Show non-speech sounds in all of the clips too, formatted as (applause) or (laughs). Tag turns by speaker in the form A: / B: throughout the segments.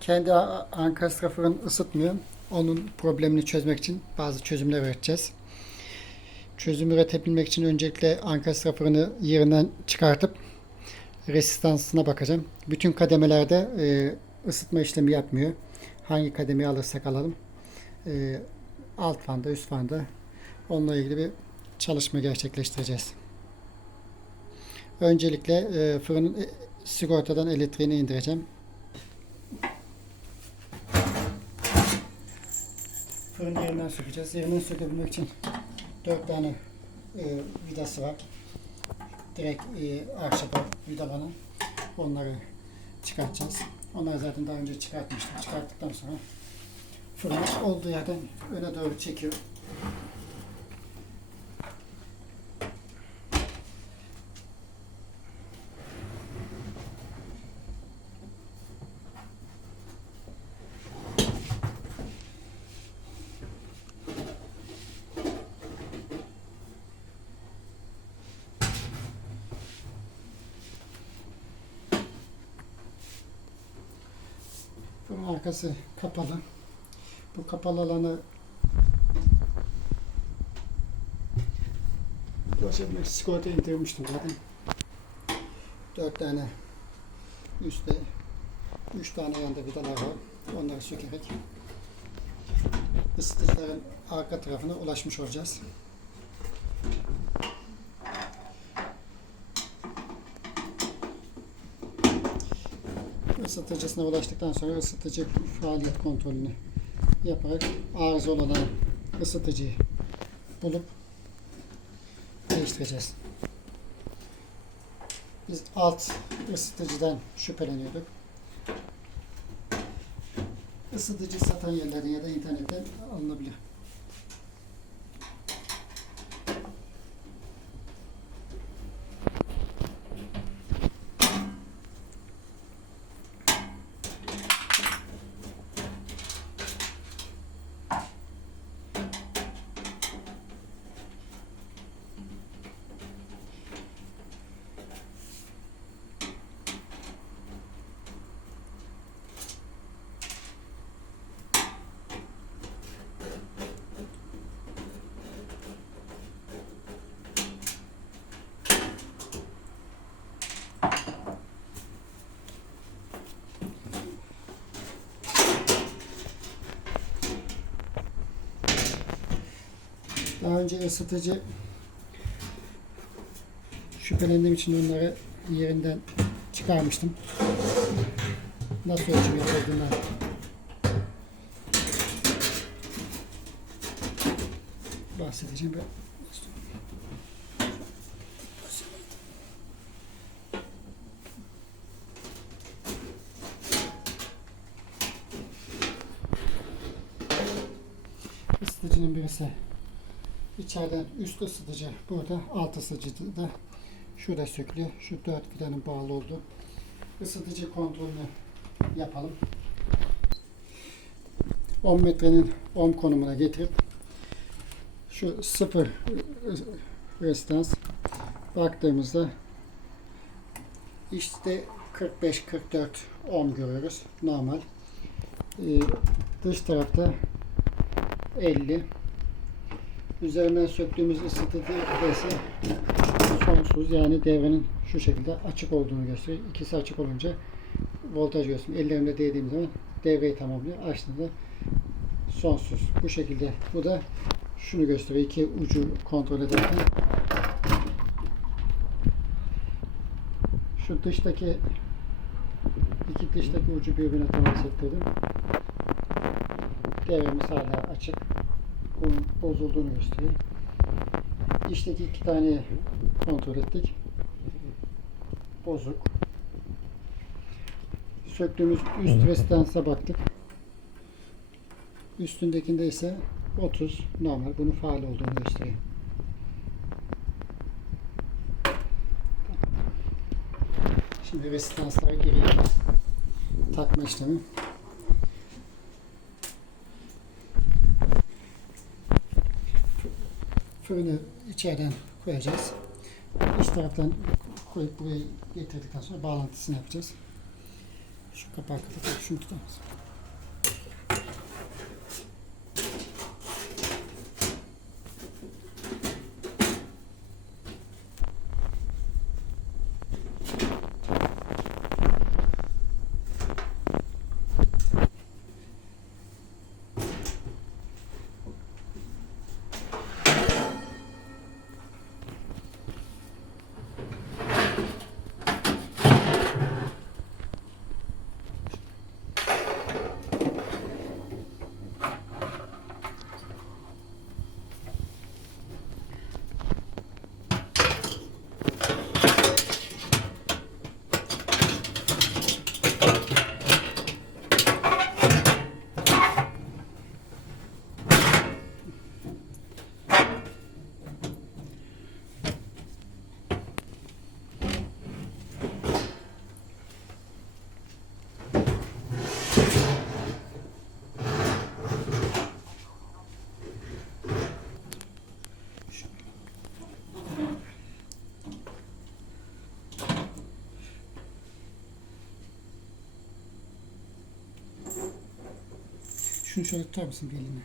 A: Kendi a- ankastra fırın ısıtmıyor. Onun problemini çözmek için bazı çözümler üreteceğiz. Çözüm üretebilmek için öncelikle ankastra fırını yerinden çıkartıp resistansına bakacağım. Bütün kademelerde e, ısıtma işlemi yapmıyor. Hangi kademeyi alırsak alalım. E, alt fanda, üst fanda onunla ilgili bir çalışma gerçekleştireceğiz. Öncelikle e, fırının e, sigortadan elektriğini indireceğim. Fırın yerinden sökeceğiz. Yerinden sökebilmek için 4 tane e, vidası var. Direkt e, ahşapa vidalanın. Onları çıkartacağız. Onları zaten daha önce çıkartmıştım. Çıkarttıktan sonra fırını olduğu yerden öne doğru çekiyor. Arkası kapalı. Bu kapalı alanı ulaşabilmek için sigorta indirmiştim zaten. Dört tane üstte, üç tane yanında vidalar var. Onları sökerek ısıtıcıların arka tarafına ulaşmış olacağız. Isıtıcısına ulaştıktan sonra ısıtıcı faaliyet kontrolünü yaparak arıza olan ısıtıcıyı bulup değiştireceğiz. Biz alt ısıtıcıdan şüpheleniyorduk. Isıtıcı satan yerlerden ya da internetten alınabilir. Önce ısıtıcı şüphelendiğim için onları yerinden çıkarmıştım. Nasıl ölçüm yapıldığını bahsedeceğim. Ben Isıtıcının birisi İçeriden üst ısıtıcı burada, alt ısıtıcı da şurada sökülüyor. Şu dört vidanın bağlı olduğu ısıtıcı kontrolünü yapalım. 10 metrenin 10 konumuna getirip şu sıfır restans baktığımızda işte 45-44 ohm görüyoruz normal. Ee, dış tarafta 50 üzerinden söktüğümüz ısıtıcı ise sonsuz yani devrenin şu şekilde açık olduğunu gösteriyor. İkisi açık olunca voltaj gösteriyor. Ellerimle değdiğim zaman devreyi tamamlıyor. Açtığında sonsuz. Bu şekilde. Bu da şunu gösteriyor. İki ucu kontrol ederken şu dıştaki iki dıştaki ucu birbirine temas ettirdim. Devremiz hala açık bozulduğunu gösteriyor. İçteki iki tane kontrol ettik. Bozuk. Söktüğümüz üst restansa baktık. Üstündekinde ise 30 normal. Bunun faal olduğunu gösteriyor. Şimdi resistanslara geriye takma işlemi. Fırını içeriden koyacağız. İç taraftan koyup buraya getirdikten sonra bağlantısını yapacağız. Şu kapağı kapatıp şunu tutar Şunu şöyle tutar mısın bir eline?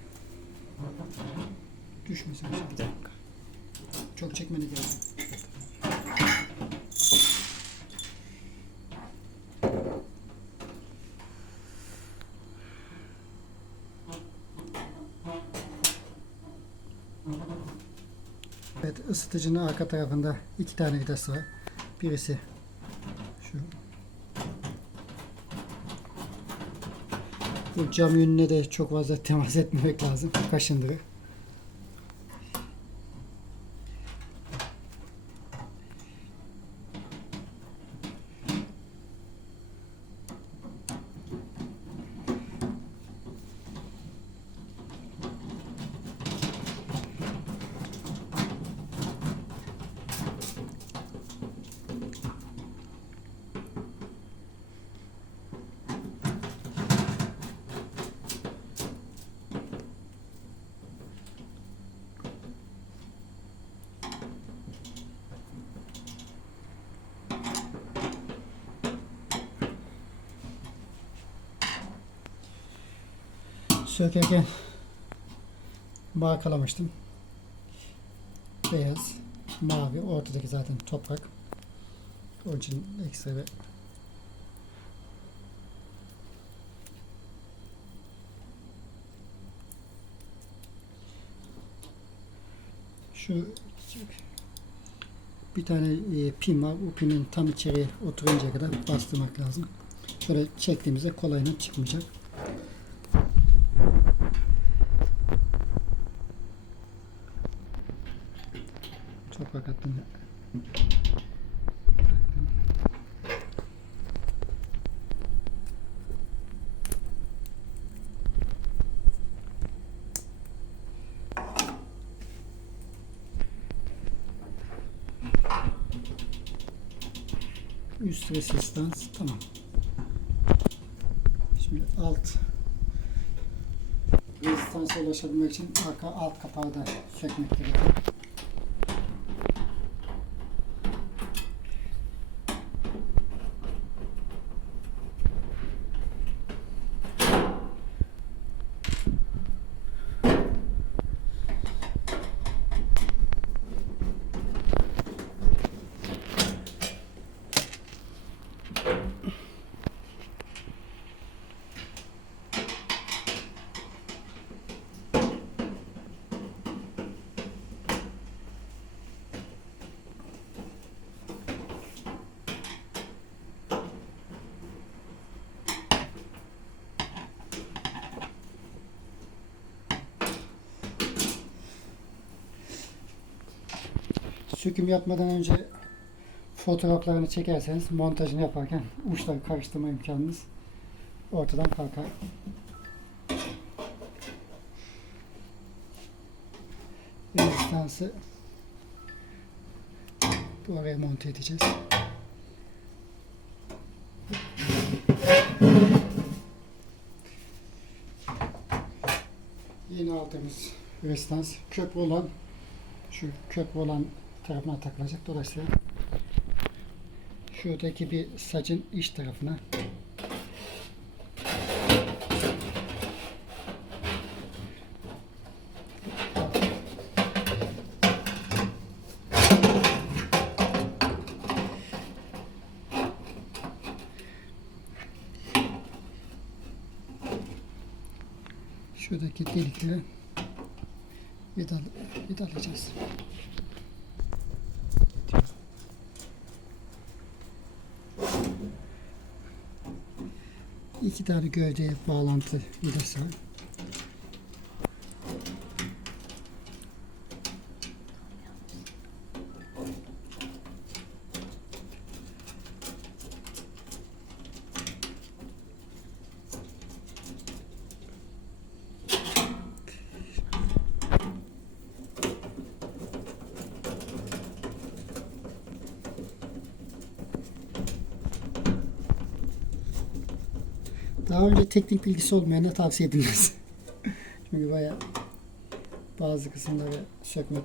A: Düşmesin. Bir dakika. Çok çekmene gerek yok. Evet ısıtıcının arka tarafında iki tane vidas var. Birisi şu. Cam yönüne de çok fazla (laughs) temas etmemek lazım. Kaşındırır. Sökerken markalamıştım. Beyaz, mavi, ortadaki zaten toprak. Onun için ekstra bir şu bir tane e, pin var. O pinin tam içeriye oturuncaya kadar bastırmak lazım. Böyle çektiğimizde kolayına çıkmayacak. Üst resistans tamam. Şimdi alt rezistansa ulaşabilmek için arka alt kapağı da sökmek gerekiyor. Söküm yapmadan önce fotoğraflarını çekerseniz montajını yaparken (laughs) uçları karıştırma imkanınız ortadan kalkar. Rezistansı oraya monte edeceğiz. Yeni aldığımız rezistans köprü olan şu köprü olan tarafına takılacak. Dolayısıyla şuradaki bir saçın iç tarafına şuradaki delikleri vidal, vidalayacağız. İki tane gövdeye bağlantı vidası Daha önce teknik bilgisi olmayana tavsiye edilmez. (laughs) Çünkü baya bazı kısımları sökmek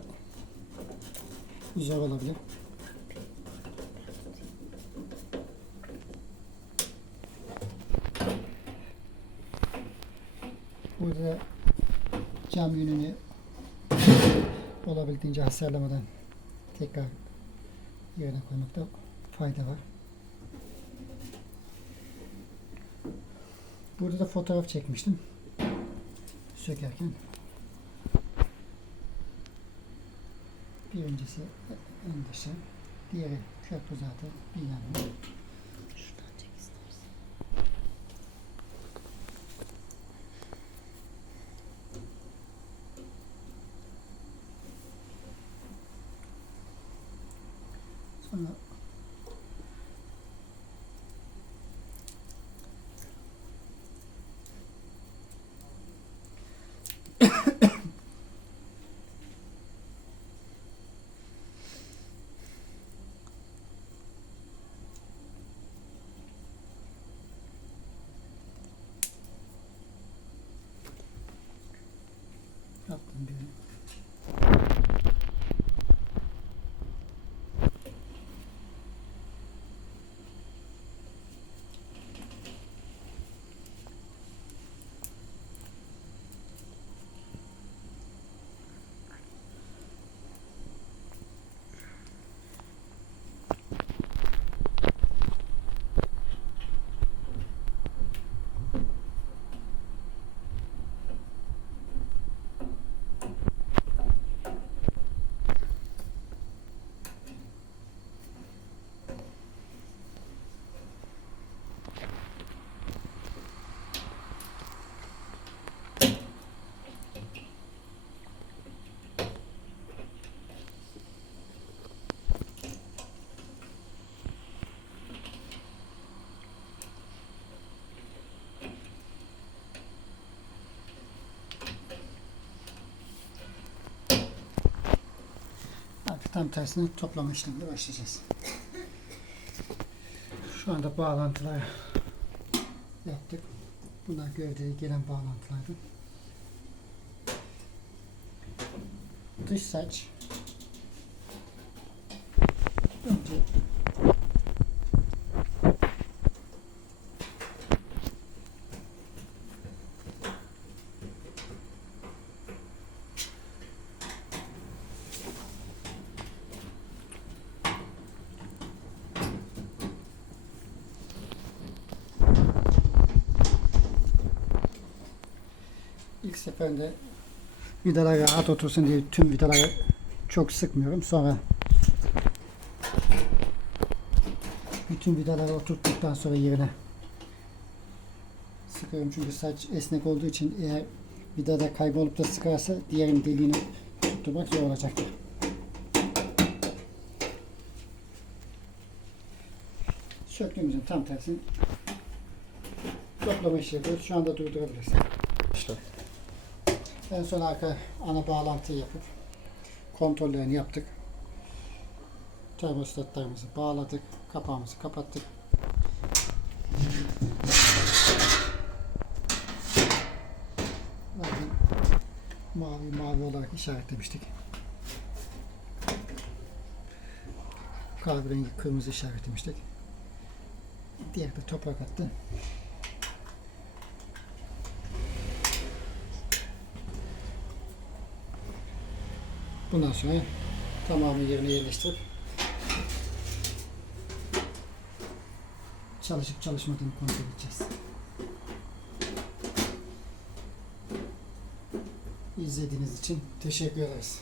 A: zor olabilir. Burada cam yününü olabildiğince hasarlamadan tekrar yerine koymakta fayda var. Burada da fotoğraf çekmiştim. Sökerken. Birincisi en dışı. Diğeri köprü zaten bir yanı. Yaptım bir tam tersine toplama işlemine başlayacağız. Şu anda bağlantıları yaptık. Bunlar gövdeye gelen bağlantılardı. Dış saç. Önce seferinde vidalara rahat otursun diye tüm vidaları çok sıkmıyorum. Sonra bütün vidaları oturttuktan sonra yerine sıkıyorum. Çünkü saç esnek olduğu için eğer vidada kaybolup da sıkarsa diğerinin deliğini tutturmak zor olacaktır. Söktüğümüzün tam tersini toplama işi yapıyoruz. Şu anda durdurabiliriz. En son arka ana bağlantıyı yapıp kontrollerini yaptık. Termostatlarımızı bağladık. Kapağımızı kapattık. Zaten mavi mavi olarak işaretlemiştik. Kahverengi kırmızı işaretlemiştik. Diğer de toprak attı. Bundan sonra tamamı yerine yerleştirip çalışıp çalışmadığını kontrol edeceğiz. izlediğiniz için teşekkür ederiz.